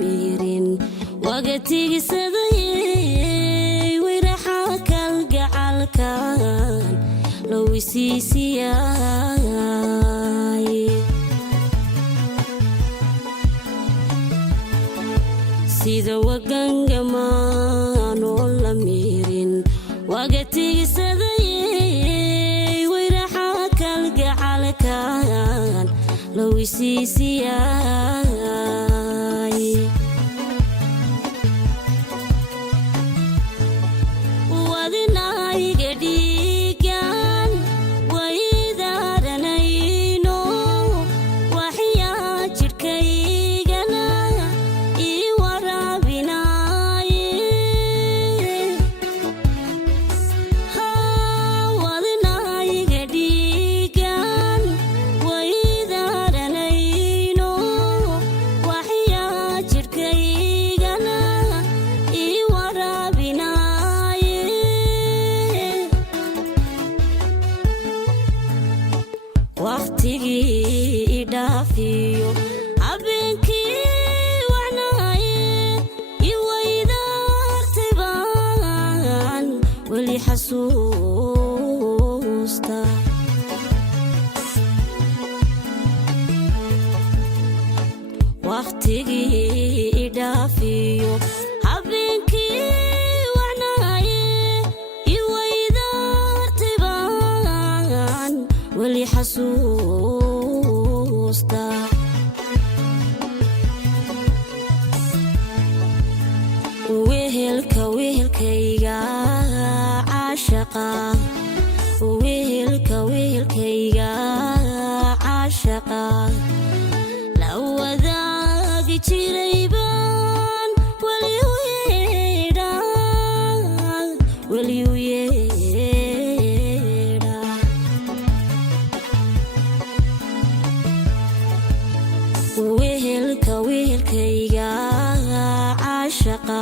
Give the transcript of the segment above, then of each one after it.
mirin waqtiga saday wiraxa kalgacalkan loo wisiisiyay sida wagangamaan oo la mirin waqtiga saday wiraxa kalgacalkan loo wisiisiyay wadinayga dhiigan waydaranayno waxyaa jidhkaygana ii waraabinaye wadinayga dhiigan waydaranayno waxyaa jidhkaygana ii waraabinaye waqtigii idhaafiyo habeenkii wacnaaye iwaydaartay baan weli xasuusta waqtigii idhaafiyo habeenkii wacnaaye iwaydaartay baan weli xasuusta wehelkayga caashaqa wehelkayga caashaqa la wadaagi jiray baan weli u yeedhaa wehelkayga caashaqa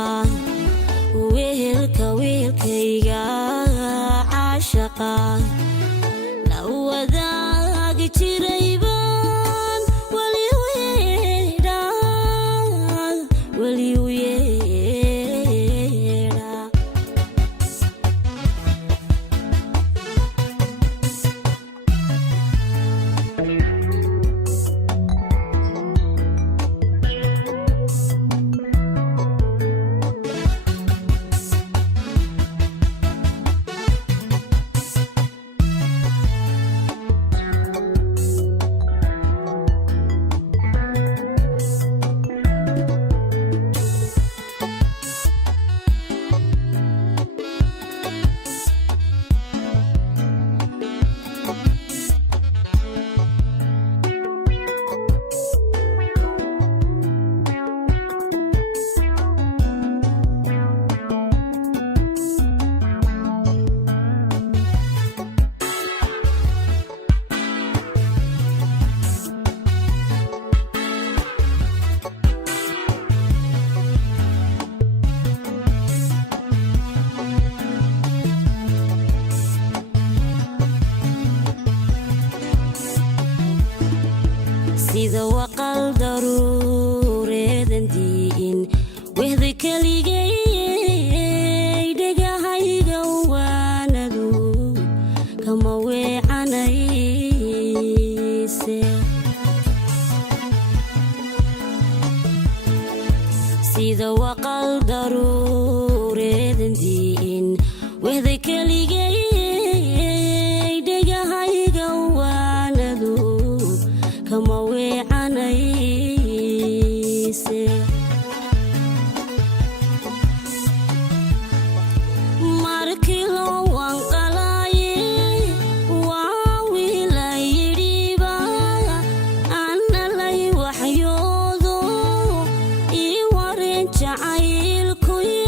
wehelkayga caashaqa la wadaagi jiray baan weli u yeedhaa sida waqal daruureedan diin wehday keligay dhegahayga waanadu kama weecanayse sida waqal daruureedan diin wehday keligay dhegahayga waanadu kama weecanayse markii loo wanqalaaye waa wiila yidhiba anna lay waxyoodo ii wareen jacaylkuye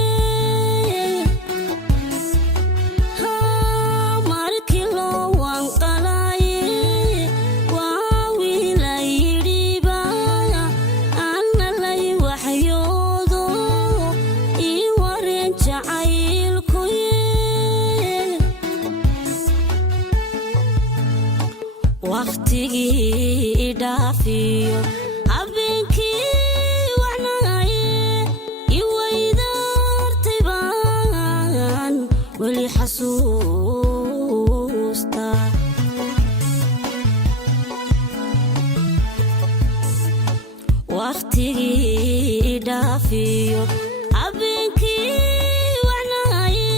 idaafiyo habeenkii wacnaaye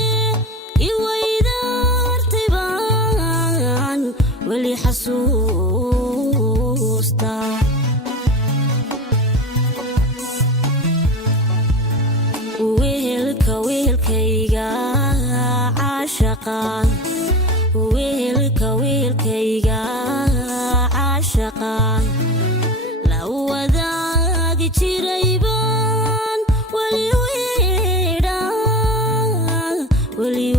iwaydaartay baan weli xasuusta weelkayga caashaqaan weelkayga caashaqaan la wadaagi jiray baan weli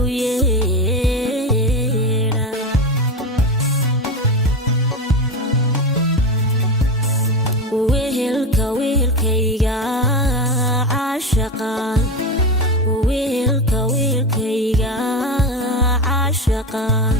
u yeedhaa weelkayga caashaqaan weelkayga caashaqaan